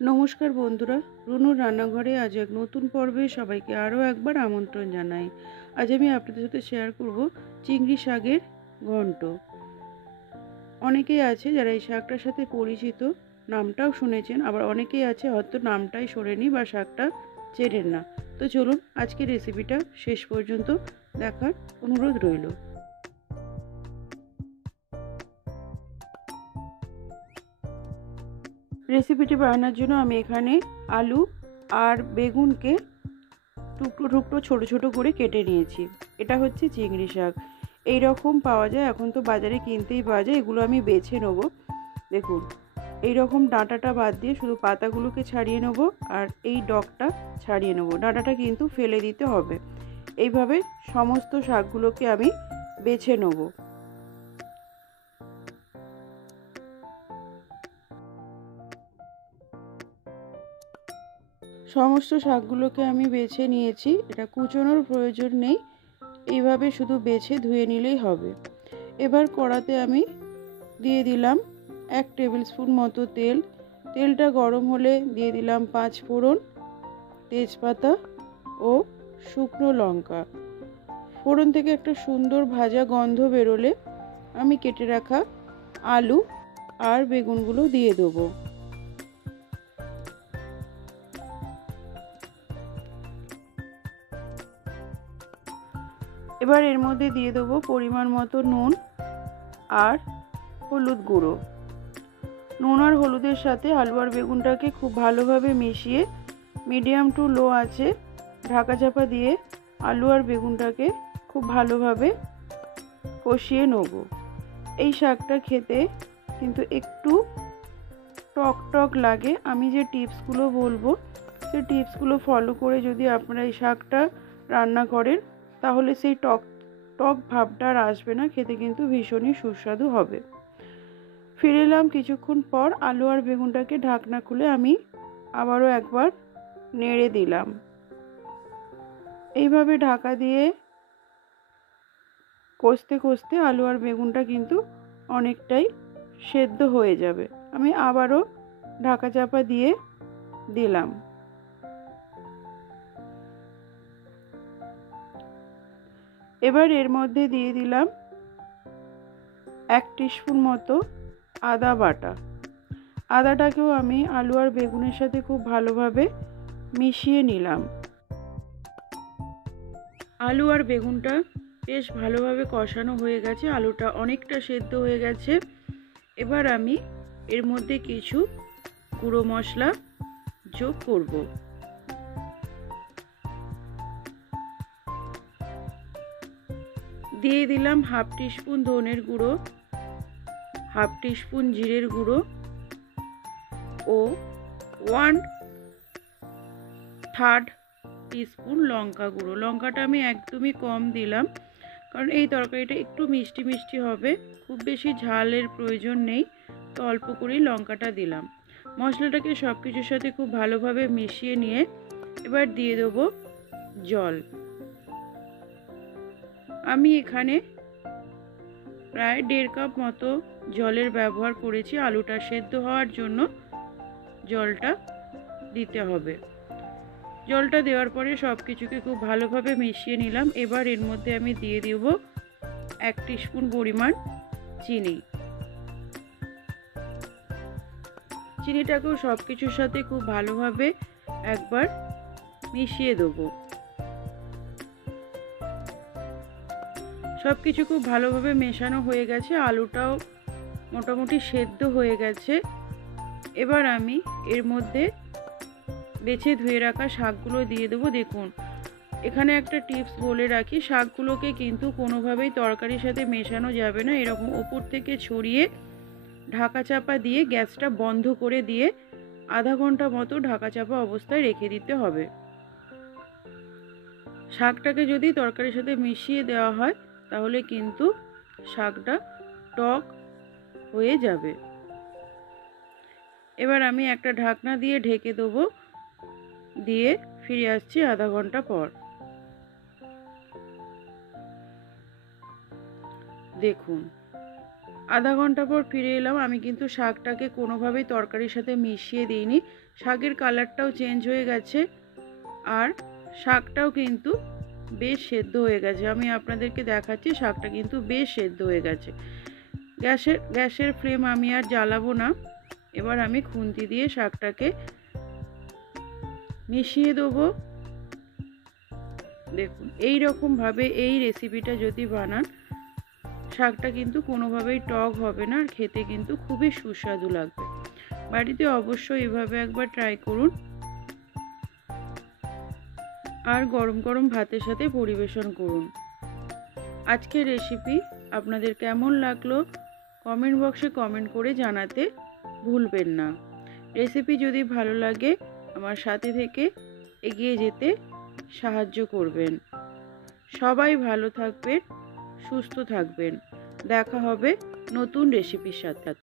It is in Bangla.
নমস্কার বন্ধুরা, রুনুর রান্নাঘরে আজ এক নতুন পর্বে সবাইকে আরও একবার আমন্ত্রণ জানাই। আজ আমি আপনাদের সাথে শেয়ার করব চিংড়ি শাকের ঘন্ট। অনেকেই আছে যারা এই শাকটার সাথে পরিচিত, নামটাও শুনেছেন, আবার অনেকেই আছে হয়তো নামটাই শোনেনি বা শাকটা চেনেন না। তো চলুন আজকের রেসিপিটা শেষ পর্যন্ত দেখার অনুরোধ রইল। রেসিপিটি বানানোর জন্য আমি এখানে আলু আর বেগুনকে টুকরো টুকরো ছোটো ছোটো করে কেটে নিয়েছি। এটা হচ্ছে চিংড়ি শাক, এই রকম পাওয়া যায়, এখন তো বাজারে কিনতেই পাওয়া যায়। এগুলো আমি বেছে নেবো। দেখুন, এই রকম ডাঁটাটা বাদ দিয়ে শুধু পাতাগুলোকে ছাড়িয়ে নেবো আর এই ডগটা ছাড়িয়ে নেবো। ডাঁটাটা কিন্তু ফেলে দিতে হবে। এইভাবে সমস্ত শাকগুলোকে আমি বেছে নেবো। সমস্ত শাকগুলোকে আমি বেছে নিয়েছি, এটা কুচোনোর প্রয়োজন নেই, এইভাবে শুধু বেছে ধুয়ে নিলেই হবে। এবার কড়াতে আমি দিয়ে দিলাম 1 টেবিল স্পুন মতো তেল। তেলটা গরম হলে দিয়ে দিলাম 5 ফোড়ন, তেজপাতা ও শুকনো লঙ্কা। ফোড়ন থেকে একটা সুন্দর ভাজা গন্ধ বেরোলে আমি কেটে রাখা আলু আর বেগুনগুলো দিয়ে দেবো। এবার এর মধ্যে দিয়ে দেবো পরিমাণ মতো নুন আর হলুদ গুঁড়ো। নুন আর হলুদের সাথে আলু আর বেগুনটাকে খুব ভালোভাবে মিশিয়ে মিডিয়াম টু লো আঁচে ঢাকা চাপা দিয়ে আলু আর বেগুনটাকে খুব ভালোভাবে কষিয়ে নেব। এই শাকটা খেতে কিন্তু একটু টক টক লাগে। আমি যে টিপসগুলো বলবো সেই টিপসগুলো ফলো করে যদি আপনারা এই শাকটা রান্না করেন তাহলে সেই টক টক ভাবটা আর আসবে না, খেতে কিন্তু ভীষণই সুস্বাদু হবে। ফিরে এলাম কিছুক্ষণ পর। আলু আর বেগুনটাকে ঢাকনা খুলে আমি আবারও একবার নেড়ে দিলাম। এইভাবে ঢাকা দিয়ে কষতে কষতে আলু আর বেগুনটা কিন্তু অনেকটাই সেদ্ধ হয়ে যাবে। আমি আবারও ঢাকা চাপা দিয়ে দিলাম। এবার এর মধ্যে দিয়ে দিলাম 1 টিস্পুন মতো আদা বাটা। আদাটাকেও আমি আলু আর বেগুনের সাথে খুব ভালোভাবে মিশিয়ে নিলাম। আলু আর বেগুনটা বেশ ভালোভাবে কষানো হয়ে গেছে, আলুটা অনেকটা সেদ্ধ হয়ে গেছে। এবার আমি এর মধ্যে কিছু গুঁড়ো মশলা যোগ করব। দিয়ে দিলাম 1/2 টিস্পুন ধনের গুঁড়ো, 1/2 টিস্পুন জিরের গুঁড়ো ও 1/3 টিস্পুন লঙ্কা গুঁড়ো। লঙ্কাটা আমি একদমই কম দিলাম, কারণ এই তরকারিটা একটু মিষ্টি মিষ্টি হবে, খুব বেশি ঝালের প্রয়োজন নেই, তো অল্প করেই লঙ্কাটা দিলাম। মশলাটাকে সব কিছুর সাথে খুব ভালোভাবে মিশিয়ে নিয়ে এবার দিয়ে দেবো জল। আমি এখানে প্রায় 1.5 কাপ মতো জলের ব্যবহার করেছি। আলুটা সেদ্ধ হওয়ার জন্য জলটা দিতে হবে। জলটা দেওয়ার পরে সব কিছুকে খুব ভালোভাবে মিশিয়ে নিলাম। এবার এর মধ্যে আমি দিয়ে দেব 1 টিস্পুন পরিমাণ চিনি। চিনিটাকেও সব কিছুর সাথে খুব ভালোভাবে একবার মিশিয়ে দেবো। সব কিছু খুব ভালোভাবে মেশানো হয়ে গেছে, আলুটাও মোটামুটি সেদ্ধ হয়ে গেছে। এবার আমি এর মধ্যে বেছে ধুয়ে রাখা শাকগুলো দিয়ে দেবো। দেখুন, এখানে একটা টিপস বলে রাখি, শাকগুলোকে কিন্তু কোনোভাবেই তরকারির সাথে মেশানো যাবে না। এরকম ওপর থেকে ছড়িয়ে ঢাকা চাপা দিয়ে গ্যাসটা বন্ধ করে দিয়ে আধা ঘন্টা মতো ঢাকা চাপা অবস্থায় রেখে দিতে হবে। শাকটাকে যদি তরকারির সাথে মিশিয়ে দেওয়া হয় তাহলে কিন্তু শাকটা টক হয়ে যাবে। এবার আমি একটা ঢাকনা দিয়ে ঢেকে দেবো, দিয়ে ফিরে আসছি আধা ঘন্টা পর। দেখুন, আধা ঘন্টা পর ফিরে এলাম। আমি কিন্তু শাকটাকে কোনোভাবেই তরকারির সাথে মিশিয়ে দিইনি। শাকের কালারটাও চেঞ্জ হয়ে গেছে আর শাকটাও কিন্তু বেশ সেদ্ধ হয়ে গেছে। আমি আপনাদেরকে দেখাচ্ছি, শাকটা কিন্তু বেশ সেদ্ধ হয়ে গেছে। গ্যাসের ফ্লেম আমি আর জ্বালাবো না। এবার আমি খুন্তি দিয়ে শাকটাকে মিশিয়ে দেবো। দেখুন, এই রকমভাবে এই রেসিপিটা যদি বানান, শাকটা কিন্তু কোনোভাবেই টক হবে না আর খেতে কিন্তু খুবই সুস্বাদু লাগবে। বাড়িতে অবশ্যই এভাবে একবার ট্রাই করুন আর গরম গরম ভাতের সাথে পরিবেশন করুন। আজকের রেসিপি আপনাদের কেমন লাগলো কমেন্ট বক্সে কমেন্ট করে জানাতে ভুলবেন না। রেসিপি যদি ভালো লাগে আমার সাথে থেকে এগিয়ে যেতে সাহায্য করবেন। সবাই ভালো থাকবেন, সুস্থ থাকবেন। দেখা হবে নতুন রেসিপির সাথে।